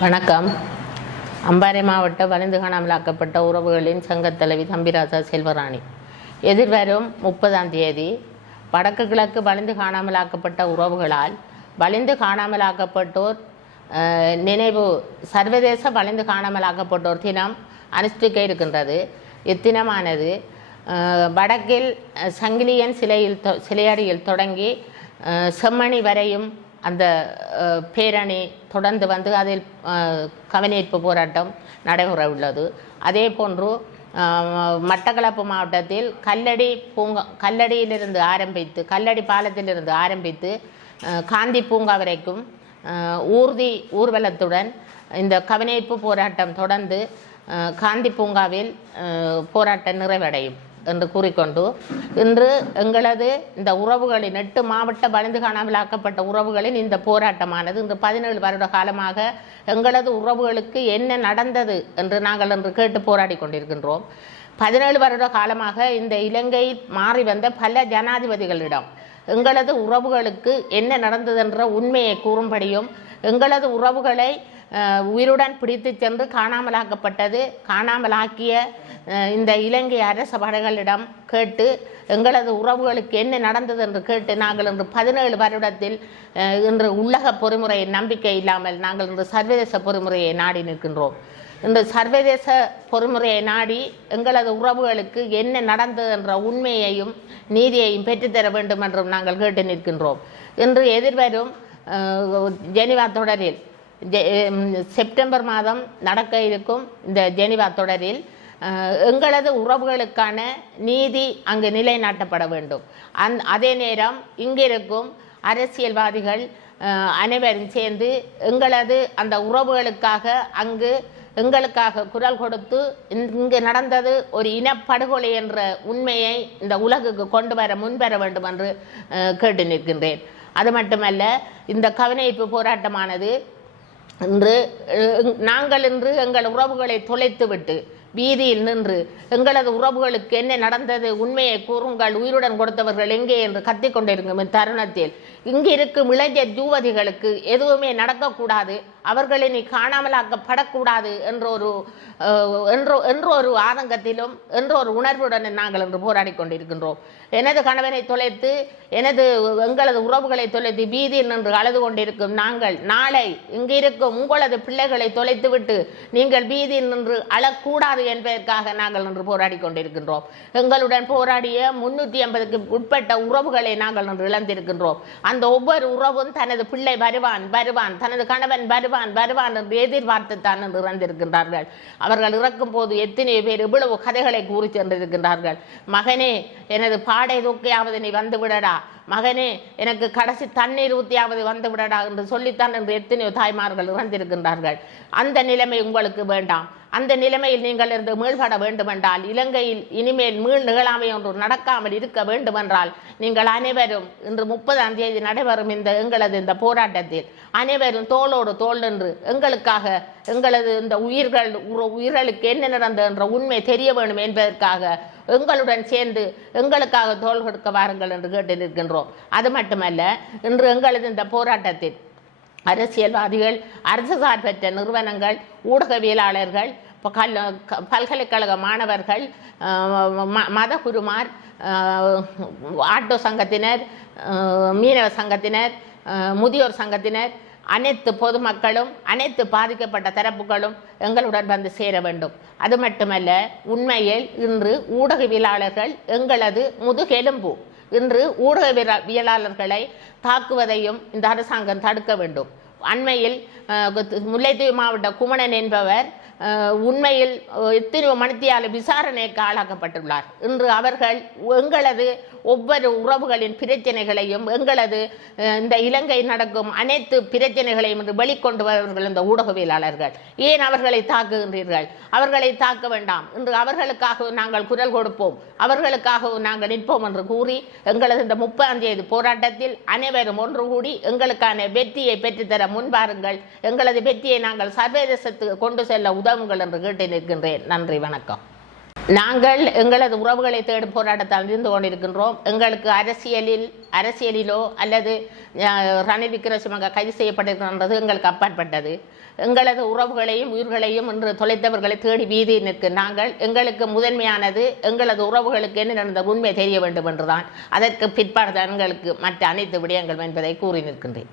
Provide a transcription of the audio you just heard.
வணக்கம். அம்பாறை மாவட்ட வலிந்து காணாமலாக்கப்பட்ட உறவுகளின் சங்கத் தலைவி தம்பிராசா செல்வராணி. எதிர்வரும் 30ஆம் தேதி வடக்கு கிழக்கு வலிந்து காணாமலாக்கப்பட்ட உறவுகளால் வலிந்து காணாமலாக்கப்பட்டோர் நினைவு சர்வதேச வலிந்து காணாமலாக்கப்பட்டோர் தினம் அனுஷ்டிக்க இருக்கின்றது. இத்தினமானது வடக்கில் சங்கிலியன் சிலையடியில் தொடங்கி செம்மணி வரையும் அந்த பேரணி தொடர்ந்து வந்து அதில் கவனிப்பு போராட்டம் நடைபெற உள்ளது. அதே போன்று மட்டக்களப்பு மாவட்டத்தில் கல்லடியிலிருந்து ஆரம்பித்து கல்லடி பாலத்திலிருந்து ஆரம்பித்து காந்தி பூங்கா வரைக்கும் ஊர்வலத்துடன் இந்த கவனிப்பு போராட்டம் தொடர்ந்து காந்தி பூங்காவில் போராட்டம் நிறைவடையும் என்று கூறிக்கொண்டு, இன்று எங்களது இந்த உறவுகளின் 8 மாவட்ட வலிந்து காணாமலாக்கப்பட்ட உறவுகளின் இந்த போராட்டமானது இன்று 17 வருட காலமாக எங்களது உறவுகளுக்கு என்ன நடந்தது என்று நாங்கள் இன்று கேட்டு போராடி கொண்டிருக்கின்றோம். 17 வருட காலமாக இந்த இலங்கையில் மாறி வந்த பல ஜனாதிபதிகளிடம் எங்களது உறவுகளுக்கு என்ன நடந்தது என்ற உண்மையை கூறும்படியும், எங்களது உறவுகளை உயிருடன் பிடித்து சென்று காணாமலாக்கிய இந்த இலங்கை அரச படைகளிடம் கேட்டு எங்களது உறவுகளுக்கு என்ன நடந்தது என்று கேட்டு நாங்கள் இன்று 17 வருடத்தில் இன்று உள்ளக பொறிமுறையை நம்பிக்கை இல்லாமல் நாங்கள் இன்று சர்வதேச பொறிமுறையை நாடி நிற்கின்றோம். இந்த சர்வதேச பொறிமுறையை நாடி எங்களது உறவுகளுக்கு என்ன நடந்தது என்ற உண்மையையும் நீதியையும் பெற்றுத்தர வேண்டும் என்றும் நாங்கள் கேட்டு நிற்கின்றோம். இன்று எதிர்வரும் ஜெனிவா தொடரில் செப்டம்பர் மாதம் நடக்க இருக்கும் இந்த ஜெனிவா தொடரில் எங்களது உறவுகளுக்கான நீதி அங்கு நிலைநாட்டப்பட வேண்டும். அதே நேரம் இங்கிருக்கும் அரசியல்வாதிகள் அனைவரும் சேர்ந்து எங்களது அந்த உறவுகளுக்காக எங்களுக்காக குரல் கொடுத்து இங்கு நடந்தது ஒரு இனப்படுகொலை என்ற உண்மையை இந்த உலகுக்கு கொண்டு வர முன்வர வேண்டும் என்று கேட்டு நிற்கின்றேன். அது மட்டுமல்ல, இந்த கவனிப்பு போராட்டமானது நாங்கள் இன்று எங்கள் உறவுகளை தொலைத்துவிட்டு வீதியில் நின்று எங்களது உறவுகளுக்கு என்ன நடந்தது, உண்மையை கூறுங்கள், உயிருடன் கொடுத்தவர்கள் எங்கே என்று கத்திக்கொண்டிருக்கும் இத்தருணத்தில் இங்கு இருக்கும் இளைஞர் யுவதிகளுக்கு எதுவுமே நடக்கக்கூடாது, அவர்களை நீ காணாமலாக்கப்படக்கூடாது என்ற ஒரு ஆதங்கத்திலும் என்ற ஒரு உணர்வுடன் நாங்கள் இன்று போராடி கொண்டிருக்கின்றோம். எனது கணவனை தொலைத்து எங்களது உறவுகளை தொலைத்து வீதியில் நின்று அழுது கொண்டிருக்கும் நாங்கள் நாளை இங்கு இருக்கும் உங்களது பிள்ளைகளை தொலைத்துவிட்டு நீங்கள் வீதியில் நின்று அழக்கூடாது என்பதற்காக நாங்கள் இன்று போராடி கொண்டிருக்கின்றோம். எங்களுடன் போராடிய 350க்கு உட்பட்ட உறவுகளை நாங்கள் இன்று இழந்திருக்கின்றோம். அந்த ஒவ்வொரு உறவும் தனது பிள்ளை வருவான், தனது கணவன் வருவான் என்று எதிர்பார்த்து தான் என்று இறந்திருக்கின்றார்கள். அவர்கள் இறக்கும் போது எத்தனை பேர் இவ்வளவு கதைகளை கூறி சென்றிருக்கின்றார்கள். மகனே, எனது பாடை தூக்கியாவது நீ வந்து விடடா, மகனே எனக்கு கடைசி தண்ணீர் ஊற்றியாவது வந்து விடடா என்று சொல்லித்தான் என்று எத்தனையோ தாய்மார்கள் இறந்திருக்கின்றார்கள். அந்த நிலைமை உங்களுக்கு வேண்டாம். அந்த நிலைமையில் நீங்கள் இருந்து மீள்பட வேண்டுமென்றால், இலங்கையில் இனிமேல் நிகழாமை ஒன்று நடக்காமல் இருக்க வேண்டுமென்றால், நீங்கள் அனைவரும் இன்று 30ஆம் தேதி நடைபெறும் எங்களது இந்த போராட்டத்தில் அனைவரும் தோளோடு தோள் நின்று எங்களுக்காக எங்களது இந்த உயிர்களுக்கு என்ன நடந்தது என்ற உண்மை தெரிய வேண்டும் என்பதற்காக எங்களுடன் சேர்ந்து எங்களுக்காக தோள் கொடுக்க வாருங்கள் என்று கேட்டு நிற்கின்றோம். அது மட்டுமல்ல, இன்று எங்களது இந்த போராட்டத்தில் அரசியல்வாதிகள், அரசு சார்பற்ற நிறுவனங்கள், ஊடகவியலாளர்கள், பல்கலைக்கழக மாணவர்கள், மதகுருமார், ஆட்டோ சங்கத்தினர், மீனவ சங்கத்தினர், முதியோர் சங்கத்தினர், அனைத்து பொதுமக்களும் அனைத்து பாதிக்கப்பட்ட தரப்புகளும் எங்களுடன் வந்து சேர வேண்டும். அது மட்டுமல்ல, உண்மையில் இன்று ஊடகவியலாளர்கள் எங்களது முதுகெலும்பு. இன்று ஊடகவியலாளர்களை தாக்குவதையும் இந்த அரசாங்கம் தடுக்க வேண்டும். அண்மையில் முல்லைத்தீவு மாவட்ட குமணன் என்பவர் உண்மையில் எத்தனையோ மணித்தியால விசாரணைக்கு ஆளாக்கப்பட்டுள்ளார். இன்று அவர்கள் எங்களது ஒவ்வொரு உறவுகளின் பிரச்சனைகளையும் எங்களது இந்த இலங்கை நடக்கும் அனைத்து பிரச்சனைகளையும் இன்று வெளிக்கொண்டு வருவர்கள் இந்த ஊடகவியலாளர்கள். ஏன் அவர்களை தாக்குகின்றீர்கள்? அவர்களை தாக்க வேண்டாம். இன்று அவர்களுக்காக நாங்கள் குரல் கொடுப்போம், அவர்களுக்காக நாங்கள் நிற்போம் என்று கூறி எங்களது இந்த 30ஆம் தேதி போராட்டத்தில் அனைவரும் ஒன்று கூடி எங்களுக்கான வெற்றியை பெற்றுத்தர முன்பாருங்கள். எங்களது வெற்றியை நாங்கள் சர்வதேசத்துக்கு கொண்டு செல்ல உதவுங்கள் என்று கேட்டு நிற்கின்றேன். நன்றி, வணக்கம். நாங்கள் எங்களது உறவுகளை தேடும் போராட்டத்தால் இருந்து கொண்டிருக்கின்றோம். எங்களுக்கு அரசியலிலோ அல்லது ரணில் விக்ரமசிங்க கைது செய்யப்பட்டிருக்கின்றது எங்களுக்கு அப்பாற்பட்டது. எங்களது உறவுகளையும் உயிர்களையும் இன்று தொலைத்தவர்களை தேடி வீதியில் நிற்கும் நாங்கள். எங்களுக்கு முதன்மையானது எங்களது உறவுகளுக்கு என்ன நடந்த உண்மை தெரிய வேண்டும் என்றுதான். அதற்கு பிற்பாடு எங்களுக்கு மற்ற அனைத்து விடயங்கள் என்பதை கூறி நிற்கின்றேன்.